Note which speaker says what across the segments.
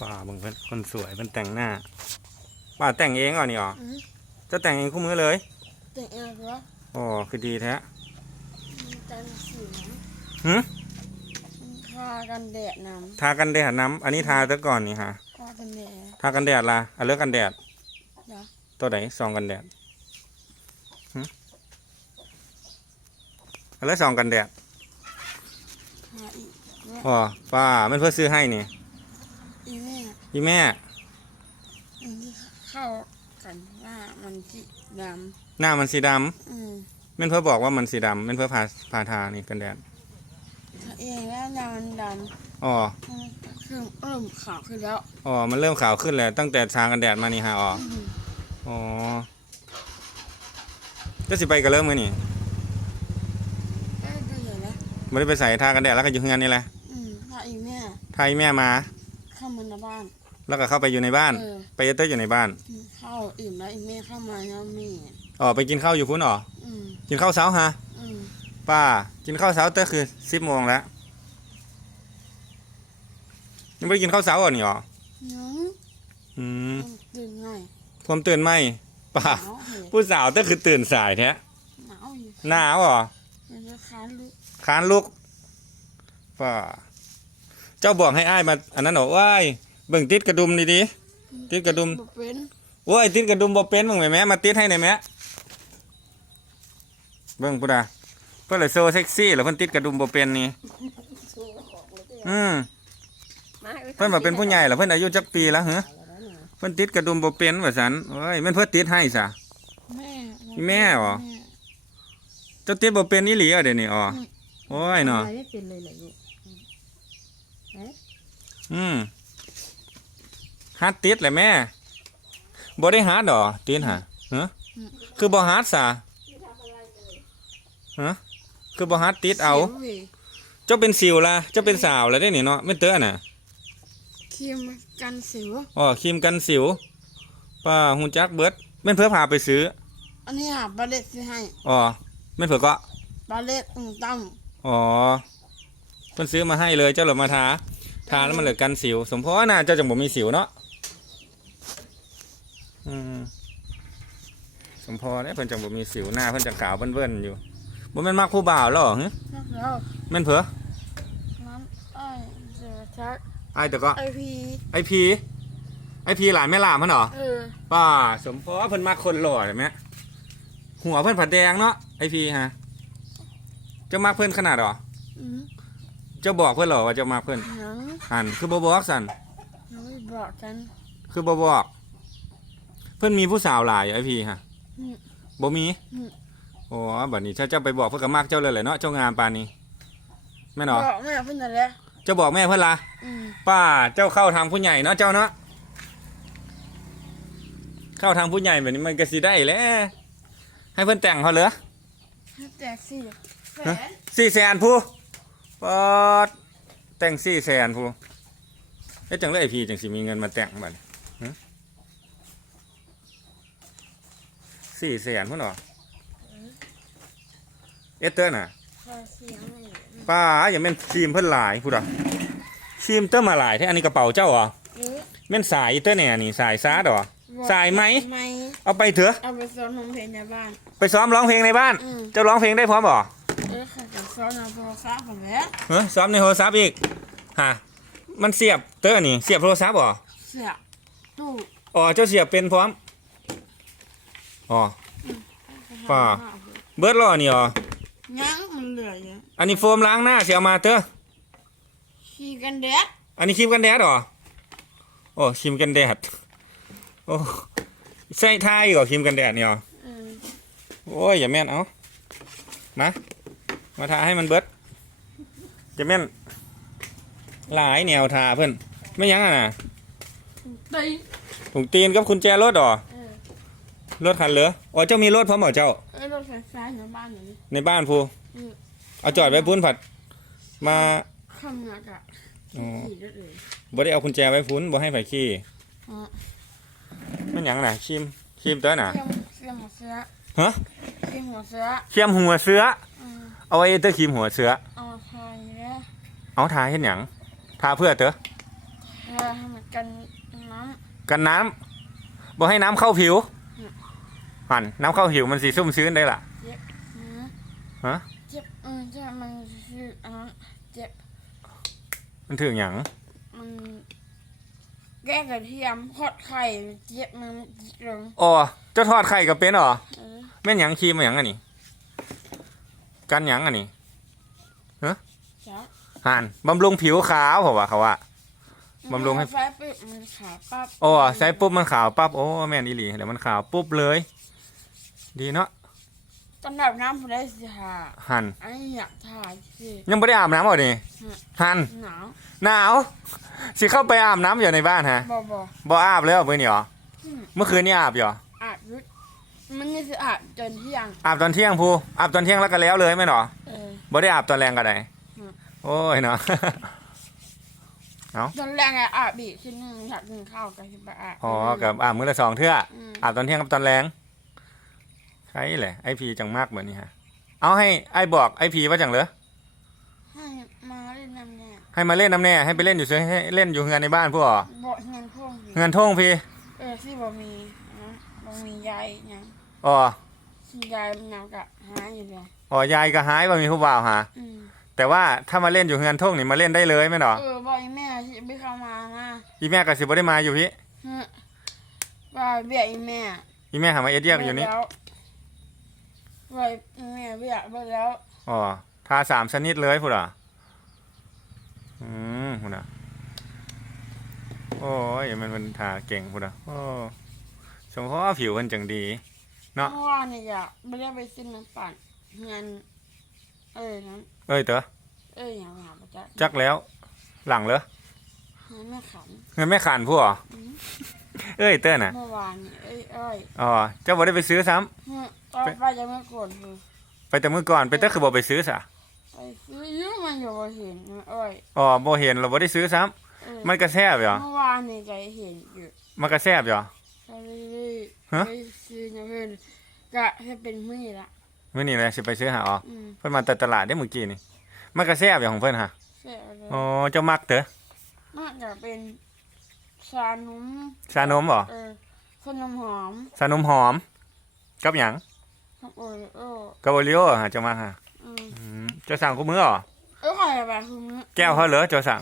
Speaker 1: ป้าเบิ่งเพิ่นคนสวยเพิ่นแต่งหน้าป้าแต่งเองเหรอนี่อ๋อ
Speaker 2: อืม
Speaker 1: จะแต่งเองคู่มือเลย
Speaker 2: แต่เองเหรอ
Speaker 1: อ๋อคือดีแท้
Speaker 2: มันกันสีน้
Speaker 1: หึำ
Speaker 2: มันทากันแดดน้
Speaker 1: ทากันแดดน้ำอันนี้ทาซะก่อนนี่ฮะำ
Speaker 2: ทากันแดด
Speaker 1: ทากันแดดล่ะอะเลือกกันแดด
Speaker 2: เหรอ
Speaker 1: ตัวไหนซองกันแดดหึอันเลือกซองกันแดด
Speaker 2: ทาอีกแม่
Speaker 1: อ๋อป้ามันเพื่อซื้อให้นี่
Speaker 2: อีแม่
Speaker 1: พี่แม่
Speaker 2: อันที่เข้ากันว่ามันสีด
Speaker 1: หน้ามันสีดำ
Speaker 2: อืมำ
Speaker 1: แม่นเพื่อบอกว่ามันสีดำแม่นเพื่อพาพาทานี่กันแดด
Speaker 2: ทาเองแล้วน้ำมันด
Speaker 1: อ๋อำ
Speaker 2: มันคือเริ่มขาวขึ้นแล้ว
Speaker 1: อ๋อมันเริ่มขาวขึ้นแล้วตั้งแต่ทากันแดดมานี่ฮะอ๋อ
Speaker 2: อืม
Speaker 1: อ๋อจะสิไปกันเริ่มมือนี่
Speaker 2: เอ้ยดูเห็นไหม
Speaker 1: ไม่ได้ไปใส่ทากันแดดแล้วก็อยู่เฮือนนี่แหละ
Speaker 2: อืมทาอีแม่
Speaker 1: ไทยแม่มา
Speaker 2: เข้ามาในบ้าน
Speaker 1: แล้วก็เข้าไปอยู่ในบ้าน
Speaker 2: เออ
Speaker 1: ไปเตอร์อยู่ในบ้าน
Speaker 2: อืมเข้าอิ่มแล้วอีแม่เข้ามาแล้วแม่
Speaker 1: อ๋อไปกินข้าวอยู่พุ่นอ๋อ
Speaker 2: อืม
Speaker 1: กินข้าวเช้าฮะ
Speaker 2: อืม
Speaker 1: ป้า กินข้าวเช้าเตอร์คือสิบโมงแล้วยังไม่ได้กินข้าวเช้าอะนี่อ๋อ
Speaker 2: น้อง
Speaker 1: อืม
Speaker 2: ตื่นง่าย
Speaker 1: ความตื่นไหมป้า
Speaker 2: หนาวเหรอ
Speaker 1: ผู้สาวเตอร์คือตื่นสายแท้
Speaker 2: หนาวอยู่
Speaker 1: หนาวเหรอ
Speaker 2: มันจะค้านลุก
Speaker 1: ค้านลุกป้าเจ้าบอกให้อ้ายมา อันนั้นเหรอว้าย เบิ่งติดกระดุมดีๆติดกระดุม
Speaker 2: บ่เป็น
Speaker 1: โอ้ยติดกระดุมบ่เป็นมึงแม่แม่มาติดให้หน่อยแม่เบิ่งพุดาเพิ่นเลยโซเซ็กซี่แล้วเพิ่นติดกระดุมบ่เป็นนี่อืมเพิ่นบ่เป็นผู้ใหญ่แล้วเพิ่นอายุจักปีแล้วเหรอเพิ่นติดกระดุมบ่เป็นว่าซั่นโอ้ยแม่นเพิ่นติดให้ซะ
Speaker 2: แม่
Speaker 1: แม่เหรอเจ้าติดบ่เป็นอีหลีอะเดี๋ยวนี้อ๋อโอ้ยเนาะ
Speaker 3: อะไรไม่เป็นเลยเหรอลูก
Speaker 1: อืมฮัดติดแหละแม่บ่ได้ฮัดดอกติดหาฮะคือบ่ฮัดซะฮะคือบ่ฮัดติดเอา
Speaker 2: สียว้ย
Speaker 1: เจ้าเป็นสิวละเจ้าเป็นสาวแล้วได้นี่เนาะไม่เตือนน่ะ
Speaker 2: ครีมกันสิว
Speaker 1: อ๋อครีมกันสิวป้าฮู้จักเบิดแม่นเพื่อพาไปซื้อ
Speaker 2: อันนี้หาบาเล็ตซื้อให้
Speaker 1: อ๋อแม่นเพื่อก็
Speaker 2: บาเล็ตอืมตั้ม
Speaker 1: อ๋อเพิ่นซื้อมาให้เลยเจ้าเหลือมาทาทาแล้วมันเหลือกันสิว สมพรน่ะเจ้าจังบ่มีสิวเนาะอืม สมพรเนี่ยเพิ่นจังบ่มีสิวหน้าเพิ่นจังขาวเบิ่นๆอยู่บ่แม่นมักผู้บ่าวแล้วเหรอหึ
Speaker 2: แล้ว
Speaker 1: แม่นเพื่อ
Speaker 2: นั้นไอ้เจอชัก
Speaker 1: ไอ้แต่ก็
Speaker 2: ไอพี
Speaker 1: ไอพีไอพีหลานแม่หลามมันเหรอ
Speaker 2: เออ
Speaker 1: ป้าสมพรเพิ่นมักคนหล่อใช่ไหมหัวเพิ่นผัดแดงเนาะไอพีฮะเจ้ามักเพิ่นขนาดเหรอ
Speaker 2: อืม
Speaker 1: เจ้าบอกเพิ่นเหรอว่าเจ้ามักเพิ่น
Speaker 2: ยัง
Speaker 1: หันคือบ่บอกสัน
Speaker 2: ยังไม่บอกกัน
Speaker 1: คือบ่บอก เพิ่นมีผู้สาวหลายอยู่ไอพีฮะ
Speaker 2: อืม
Speaker 1: บ่มี
Speaker 2: อืม
Speaker 1: โอ้บัดนี้ถ้าเจ้าไปบอกเพิ่นก็มักเจ้าเลยแหละเนาะเจ้างามปานนี้แม่นเหรอ
Speaker 2: บอกแม่เพิ่นนั่นแหละ
Speaker 1: เจ้าบอกแม่เพิ่นล่ะ
Speaker 2: อืม
Speaker 1: ป้าเจ้าเข้าทางผู้ใหญ่เนาะเจ้าเนาะเข้าทางผู้ใหญ่แบบนี้มันก็สิได้แหล้วให้เพิ่นแต่งเขาเหรอ
Speaker 2: ให้แตกสิแฟ
Speaker 1: ฮะ
Speaker 2: น
Speaker 1: สี่แสนผู้ปอดแต่งสี่แสนผู้เอ๊ะจังเลยไอพีจังสิมีเงินมาแต่งบัดนี้ฮะ สี่แสนพุ่นเหรอเอสเตอร์น่ะ
Speaker 2: แฟนเสียงเลย
Speaker 1: ป้าอย่าแม่นครีมเพิ่นหลายพูดอะครีมเตอร์มาหลายแท้อันนี้กระเป๋าเจ้าเหรอ
Speaker 2: เออ
Speaker 1: แม่นสายเตอร์เนี่ยนี่สายซาดเหรอ สายไหม
Speaker 2: ไหม
Speaker 1: เอาไปเถอะ
Speaker 2: เอาไปซ้อมน้องเพลงในบ้าน
Speaker 1: ไปซ้อมร้องเพลงในบ้าน
Speaker 2: อืม
Speaker 1: เจ้าร้องเพลงได้พร้อมบ่
Speaker 2: เออค่ะกับซ้อมน้องโทรศัพท์ผมแล้ว
Speaker 1: เฮ้ยซ้อมในโทรศัพท์อีกฮะมันเสียบเตอร์นี่เสียบโทรศัพท์บ่
Speaker 2: เสียตู้
Speaker 1: อ๋อเจ้าเสียบเป็นพร้อม อ๋อป่าเบิร์ดรอนี่อ๋อ
Speaker 2: ยังมันเหลืออยู่
Speaker 1: อันนี้โฟมล้างหน้าเสียเอามาเตอร์
Speaker 2: ขี่กันแดด
Speaker 1: อันนี้ครีมกันแดดเหรอโอ้ครีมกันแดดโอ้ใส่ทายเหรอครีมกันแดดเนี่ยเหรอ
Speaker 2: เออ
Speaker 1: โอ้ยอย่าแม่นเอามามาทาให้มันเบิดอย่าแม่นหลายแนวทาเพื่อนไม่ยั้งอะนะ
Speaker 2: ตี
Speaker 1: ถุงตีนกับคุณแจรถเหรอ
Speaker 2: เออ
Speaker 1: รถคันเหรออ๋อเจ้ามีรถพร้อมเหรอเจ้า
Speaker 2: เออรถไฟฟ้าในบ้านอยู่นี่
Speaker 1: ในบ้านพู
Speaker 2: อืม
Speaker 1: เอาจอดไว้พุ่นผัด มา
Speaker 2: คำนักอะ
Speaker 1: อ๋อ
Speaker 2: ขี่รถเลย
Speaker 1: บ่ได้เอากุญแจไว้พุ่นบ่ให้ไฟขี่
Speaker 2: อ๋อ
Speaker 1: มันหยังน่ะครีมครีมตัวน่ะ
Speaker 2: เสียงเสียงหัวเสือ
Speaker 1: ฮะ
Speaker 2: เสียงหัวเสือ
Speaker 1: ครีมหัวเสือ
Speaker 2: อืม
Speaker 1: เอาไว้เตอร์ครีมหัวเสือ
Speaker 2: เอาทายแล้ว
Speaker 1: เอาทาเห็นหยังทาเพื่อเตอ
Speaker 2: ทเออให้มันกันน้
Speaker 1: กันน้ำบ่ให้น้ำเข้าผิว
Speaker 2: อืม
Speaker 1: หันน้ำเข้าผิวมันสีซุ่มชื้นได้ล่ะำ
Speaker 2: อืม
Speaker 1: ฮะ
Speaker 2: เจ็บเออใช่มันคืออันนั้นเจ็บ
Speaker 1: มันถึงหยัง
Speaker 2: มันแก้กระเทียมทอดไข่เจ็บมันจิกลง
Speaker 1: อ๋อเจ้าทอดไข่กับเป็นเหรอ
Speaker 2: เออ
Speaker 1: แม่นหยังครีมหยังอันนี้กันหยังอันนี้
Speaker 2: จ้ะ
Speaker 1: หันบำรุงผิวขาวเพราะว่าเขาว่าบำรุงให้
Speaker 2: ไฟปึ๊บมันขาปั๊บ
Speaker 1: โอ้ใช้ปุ๊บมันขาวปั๊บโอ้แม่นอีหลีเดี๋ยวมันขาวปุ๊บเลย ดีเนาะ
Speaker 2: ตอนแบบน้ำผมได้สิหา
Speaker 1: หัน
Speaker 2: อันนี้อยากถ่ายสิ
Speaker 1: ยังไม่ได้อาบน้ำเหรอนี่
Speaker 2: อืม
Speaker 1: หัน
Speaker 2: หนาว
Speaker 1: หนาวสิเข้าไปอาบน้ำอยู่ในบ้านฮะ
Speaker 2: บอบ่
Speaker 1: บ่อาบแล้วเมื่อนี่หรอ
Speaker 2: อืม
Speaker 1: เมื่อคืนนี่อาบอยู่หรอ
Speaker 2: อาบยุดมันนี่คืออาบจนเที่ยง
Speaker 1: อาบตอนเที่ยงพูอาบตอนเที่ยงแล้วก็แล้วเลยไหมนหรอ
Speaker 2: เออ
Speaker 1: บ่ได้อาบตอนแรงก็ได้
Speaker 2: อืม
Speaker 1: โอ้ยเนาะ
Speaker 2: ตอนแรกอะอาบอีกทีนึงอยากกินข้าวกับที่บ้าน
Speaker 1: อ๋อกับอาบมื้อละสองเทื่อ
Speaker 2: อืม
Speaker 1: อาบตอนเที่ยงกับตอนแรง ใช่แหละไอพีจังมากเหมือนนี่ฮะ เอาให้ไอบอกไอพีว่าจังเหรอ
Speaker 2: ให้มาเล่นน้ำเนี่ย
Speaker 1: ให้มาเล่นน้ำแน่ให้ไปเล่นอยู่เฉยให้เล่นอยู่เฮือนในบ้านพวกอ๋อ
Speaker 2: บอกเงินพวกนี้
Speaker 1: เฮือนท่งพี
Speaker 2: เออที่บ่มีนะบ่มียายยัง
Speaker 1: อ๋อ
Speaker 2: ที่ยายมันยังกะหาอยู่เลย
Speaker 1: อ๋อยายก็หายว่ามีผู้บ่าวหา
Speaker 2: อืม
Speaker 1: แต่ว่าถ้ามาเล่นอยู่เฮือนท่งนี่มาเล่นได้เลยไหมนหรอ
Speaker 2: เออบอกไอ้แม่ที่ไม่เข้ามามา
Speaker 1: อีแม่กับสิบ่ได้มาอยู่พี่
Speaker 2: ฮึว่าเบี้ยไอ้แม่
Speaker 1: อีแม่หามาเอ็ดเยียกอยู่นี่
Speaker 2: แล้วว่า ไอ้แม่เบี้ยไปแล้ว
Speaker 1: อ๋อทาสามชนิดเลยพูดอะอืมพูดอะโอ้ยมันมันทาเก่งพูดอะโอ้สมพอผิวมันจังดี เนาะ
Speaker 2: เมื่อวานเนี่ยอยากไม่ได้ไปซื้อน้ำปั่นเงินเออนั้น
Speaker 1: เอ้ยเต๋อ
Speaker 2: เอ้ยอย่างหาประจักษ์
Speaker 1: จักแล้ว หลังเหรอ
Speaker 2: เงินไม่ขัน
Speaker 1: เงินไม่ขานพวกอ๋อ
Speaker 2: อืม
Speaker 1: เอ้ยเต้อน่ะ
Speaker 2: เมื่อวานเนี่ยเอ้ยเอ้ย
Speaker 1: อ๋อเจ้าบ่ได้ไปซื้อซ้ำ
Speaker 2: เมื่อตอนไปจะไม่กดเลย
Speaker 1: ไปแต่มื้อก่อนไปเต้อคือบ่ไปซื้อซะ
Speaker 2: ไปซื้ออยุ่มันอยู่บ่เห็นนะเอ้ย
Speaker 1: อ๋อบ่เห็นเราบ่ได้ซื้อซ้ำ
Speaker 2: เออ
Speaker 1: มันก็แซ่บเหรอ
Speaker 2: เมื่อวานเนี่ยใจเห็นอยู่
Speaker 1: มันก็แซ่บเหรอ
Speaker 2: ก็เลย
Speaker 1: ฮะ
Speaker 2: ไปซื้อนะเพื่อนกะให้เป็นมื้อละ
Speaker 1: มื้อนี้แหละสิไปซื้อหาอ๋อ
Speaker 2: อืม
Speaker 1: เพิ่นมาแต่ตลาดได้เมื่อกี้นี่มันก็แซ่บอย่างของเพิ่นฮะ
Speaker 2: เสร็จแล้ว
Speaker 1: อ๋อเจ้ามักเด้อ
Speaker 2: น่าจะเป็น ชานุ่ม
Speaker 1: ชานมเหรอ
Speaker 2: เออขนมหอม
Speaker 1: ชานมหอม กับหยัง
Speaker 2: กับโอริโอ
Speaker 1: กับโอริโอฮะเจ้ามักฮะ
Speaker 2: อืม
Speaker 1: อืมเจ้าสั่งคู่มื้อเหรอ
Speaker 2: เอ้ยใครแบบคือมื้อ
Speaker 1: แก้วเขาเหรอเจ้าสั่ง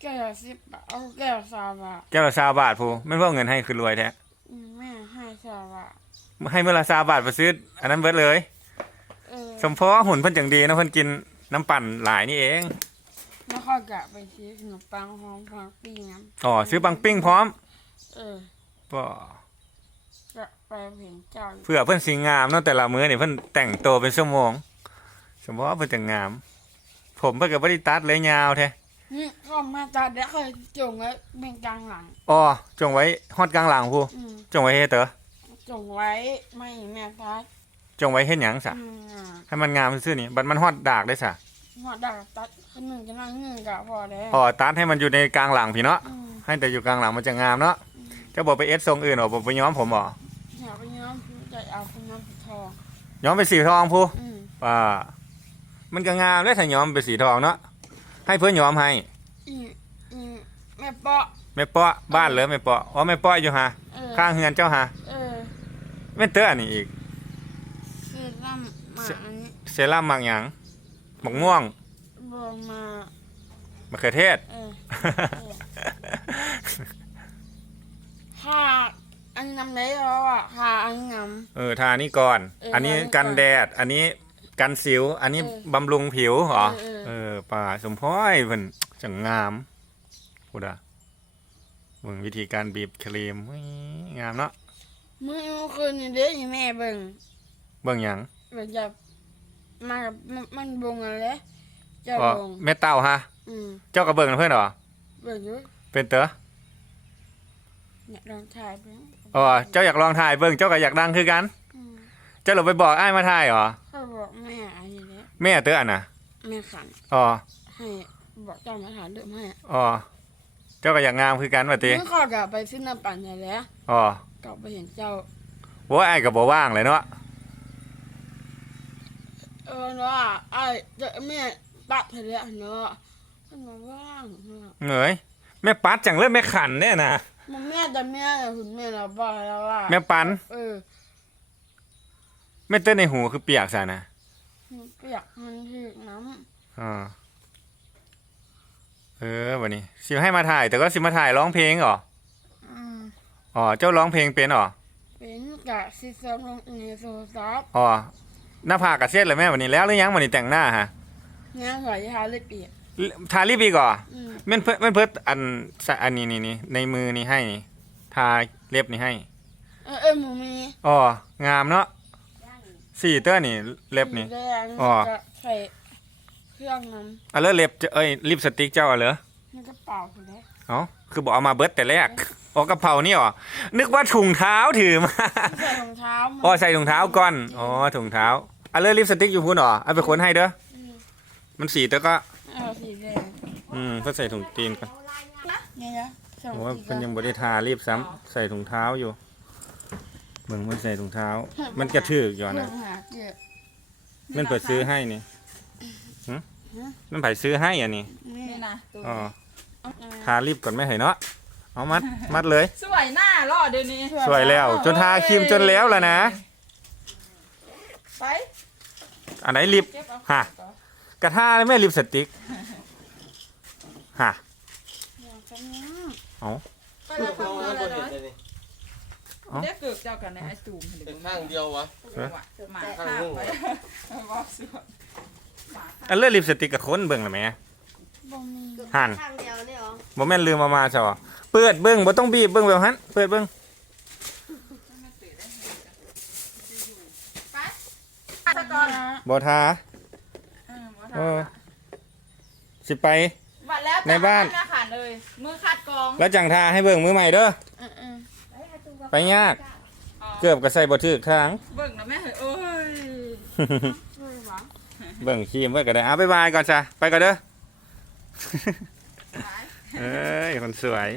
Speaker 2: แก้วละสิบบาทเอาแก้วสามบาท
Speaker 1: แก้วละ20บาทพูแม่นว่าเงินให้คือรวยแท้
Speaker 2: อืมแม่ให้สามบาท
Speaker 1: ให้มื้อละ20บาทไปซื้ออันนั้นเบิดเลย
Speaker 2: เออ
Speaker 1: สมพอหุ่นเพิ่นจังดีนะเพิ่นกินน้ำปั่นหลายนี่เอง
Speaker 2: แล้วค่อยกะไปซื้อขนมปังหอมผักปิ้งน้
Speaker 1: อ๋อซื้อบังปิ้งพร้อมำ
Speaker 2: เออ
Speaker 1: บ่
Speaker 2: กะไปเห็นเจ้าอยู่
Speaker 1: เพื่อเพิ่นสิงามเนาะแต่ละมื้อนี่เพิ่นแต่งตัวเป็นชั่วโมงสมพอเพิ่นจังงาม ผมเพิ่นก็บ่ได้ตัดเลยยาวแท้
Speaker 2: นี่ก็มาตาเด็กเคยจงไว้เป็นกลางหลัง
Speaker 1: อ๋อจงไว้ฮอดกลางหลังพู
Speaker 2: อืม
Speaker 1: จงไว้เฮ็ดเตอ
Speaker 2: จงไว้ไม่แม่ทัด
Speaker 1: จงไว้เฮ็ดหยังซะ
Speaker 2: อืมอะ
Speaker 1: ให้มันงามซื่อๆนี่บัดมันฮอดดากได้ซะ
Speaker 2: หอดดักตัดคนหนึ่งจะนั่งหนึ่งกะพอแล้ว
Speaker 1: อ๋อตัดให้มันอยู่ในกลางหลังพี่เนาะ
Speaker 2: อืม
Speaker 1: ให้แต่อยู่กลางหลังมันจะงามเนาะเจะบอกไปเอสทรงอื่นหรอบอกไปย้อมผมบ่
Speaker 2: อยากไปย้อมผิวใจเอาคุณน้ำสีทอง
Speaker 1: ย้อมเป็นสีทองพู
Speaker 2: อืม
Speaker 1: ว่ามันก็งามแล้วถ้าย้อมเป็นสีทองเนาะให้เพื่อนย้อมให้
Speaker 2: อีอีแม่เปาะ
Speaker 1: แม่เปาะบ้านเหรอแม่เปาะอ๋อแม่เปาะอยู่ฮะ
Speaker 2: เออ
Speaker 1: ข้างเฮือนเจ้าฮะ
Speaker 2: เออ
Speaker 1: แม่นเตื้อนี่อีก
Speaker 2: คือล่ำหมาอันนี้
Speaker 1: เซรั่มมักหยังห มกม่วง
Speaker 2: บวมา
Speaker 1: มะเขือเทศ
Speaker 2: เออค่าอันนำได้แล้วอะค่าอันน
Speaker 1: เออทานี่ก่อน
Speaker 2: เอออั
Speaker 1: อันนี้
Speaker 2: ทานี่ก่อน
Speaker 1: กันแดด อันนี้กันสิว อันนี้
Speaker 2: เออ
Speaker 1: บำรุงผิวเหรอ
Speaker 2: เออเออ
Speaker 1: เออป่าสมพ้อยเพิ่นจังงามพูดอะเบิ่งวิธีการบีบครีมอุ๊ยงามเนาะำ
Speaker 2: มื้อคืนนี่เด้อแม่เบิ่ง
Speaker 1: เบิ่งหยัง
Speaker 2: เบิ่งจะ มากับมันมันบงอะไรจะ
Speaker 1: อ๋อบ
Speaker 2: ง
Speaker 1: แม่เต่าฮะ
Speaker 2: อืม
Speaker 1: เจ้าก็เบิ่งเพื่อนเหรอ
Speaker 2: เบิ่งอยู่
Speaker 1: เป็นเต๋อ
Speaker 2: เนี่ยลองถ่ายเบิ่ง
Speaker 1: อ๋อเจ้าอยากลองถ่ายเบิ่งเจ้าก็อยากดังคือกัน
Speaker 2: อืม
Speaker 1: เจ้าหลบไปบอกอ้ายมาถ่ายเหรอ
Speaker 2: เขาบอกแม่อะไรเนี้ย
Speaker 1: แม่เต๋ออะนะ
Speaker 2: แม่ขัน
Speaker 1: อ๋อ
Speaker 2: ให้บอกเจ้ามาถามเดิมให้
Speaker 1: อ๋อเจ้าก็อยากงามคือกันว่าติ
Speaker 2: เมื่อเขากลับไปซื้อน้ำปั่นใช่แล้ว
Speaker 1: อ๋อก
Speaker 2: ลับไปเห็นเจ้า
Speaker 1: โว้ยอ้ายก็บ่ว่างเลยเนาะ
Speaker 2: เออเนาะไอ้เจ้าแม่ตัดให้แล้วเนาะมันมาว่างเนาะ
Speaker 1: เหนื่อยแม่ปัดจังเลยแม่ขันเนี่ยนะ
Speaker 2: มันแม่แต่แม่แต่คุณแม่เราบอกแล้วว่า
Speaker 1: แม่ปัน
Speaker 2: เออ
Speaker 1: แม่เต้นในหูคือเปียกซะนะ
Speaker 2: มันเปียกมันถึกน้
Speaker 1: อ่าเออวันนี้สิให้มาถ่าย แต่ก็สิมาถ่ายร้องเพลงเหรอำ
Speaker 2: อืม
Speaker 1: อ๋อเจ้าร้องเพลงเป็นเหรอ
Speaker 2: เป็นกะซิเซอร์ลงในโทรศัพท์
Speaker 1: อ๋อ หน้าผากกระเซ็ดเลยแม่วันนี้แล้วหรือยังวันนี้แต่งหน้าฮะ
Speaker 2: เนี่ยสวยทาเลยเปียก
Speaker 1: ทาลิปอีกเหรอ
Speaker 2: อืม
Speaker 1: แม่นเพิ่นแม่นเพิ่นอันสะอันนี้นี่นี่ในมือนี่ให้นี่ทาเล็บนี่ให้
Speaker 2: เออเออหมูมี
Speaker 1: อ๋องามเนาะสี่เต้อนี่เล็บนี่
Speaker 2: แดง
Speaker 1: อ๋อ
Speaker 2: จะใส่เครื่องน้
Speaker 1: อะแล้วเล็บจะเอ้ยลิปสติกเจ้าอะเหรอำ
Speaker 2: มันก็เป่าอยู่แล้ว
Speaker 1: เอ๋อคือบอกเอามาเบิดแต่แรก อ๋อกระเพรานี่เหรอ นึกว่าถุงเท้าถือมา
Speaker 2: ใส่รองเท้ามัน
Speaker 1: อ๋อใส่ถุงเท้าก่อนอ๋อถุงเท้าอะแล้วลิปสติกอยู่พูนเหรอเอาไปค้นให้เด้อ
Speaker 2: ม
Speaker 1: มันสีแต่ก็
Speaker 2: เอาสีแดง
Speaker 1: อืมเพิ่นใส่ถุงตีนก่อน
Speaker 2: นี่นะสอง
Speaker 1: โอ้ย
Speaker 2: สี
Speaker 1: เพิ่นยังบ่ได้ทารีบซ้ำใส่ถุงเท้าอยู่เบิ่งมันใส่ถุงเท้า มันกระถึกอยู่
Speaker 2: เพื่อ
Speaker 1: นะ
Speaker 2: หาเจ็บ
Speaker 1: มันเปิดซื้อให้นี่หึมันไผซื้อให้อะนี่
Speaker 2: นี่
Speaker 3: นี่นะตัว
Speaker 1: อ๋อ
Speaker 2: เอา
Speaker 1: ทารีบก่อนไหม่เหรอเนาะ เอามัด มัดเลย
Speaker 3: สวยหน้ารอเดี๋ยวนี้
Speaker 1: สวยแล้ว จนทาครีมจนแล้วล่ะนะ
Speaker 3: ไป
Speaker 1: อันไหนลิป
Speaker 3: เก็บเอา
Speaker 1: ฮะกระทาเลยแม่ลิปสติกฮะ
Speaker 2: อยากจะเนี่ย
Speaker 1: เอา
Speaker 3: ไปแล้ว
Speaker 4: เอา
Speaker 3: เข้า
Speaker 4: เอา
Speaker 3: มา
Speaker 4: บ่
Speaker 3: เลย
Speaker 4: เห็ด
Speaker 3: เนาะ
Speaker 4: เลยนี่
Speaker 3: เด็กเกิดเจ้ากันในไอซูม
Speaker 4: เป็นข้างเดียววะ
Speaker 3: หมาข้าไปบอกสวย
Speaker 1: อันเลือลิปสติกกับคนเบิ่งละแหม่
Speaker 2: บ่มี
Speaker 1: หัน
Speaker 5: ข้างเดียวนี่หรอ
Speaker 1: บ่แม่นลืมเอามาซะวะเปิดเบิ่งบ่ต้องบีบเบิ่งแบบนั้นเปิดเบิ่ง
Speaker 3: ตะกอน
Speaker 1: บ่ทา
Speaker 3: เออหมอ
Speaker 1: โอ้
Speaker 3: ทำ
Speaker 1: สิไป
Speaker 3: บัดแล้ว
Speaker 1: ในบ้าน
Speaker 3: แม่ขันเลย มือคัดกอง
Speaker 1: แล้วจังทาให้เบิ่งมือใหม่เด้อ
Speaker 2: เออเออ
Speaker 1: ไปยากเกือบก็ใส่บ่ถึกทาง
Speaker 3: เบิ่งนะแม่เฮ้ยโอ้ย
Speaker 2: ช่วยหวัง
Speaker 1: เบิ่งครีมไว้ก็ได้อะบ๊ายบายก่อนจ้ะไปก่อนเด้อ เอ้ย คนสวย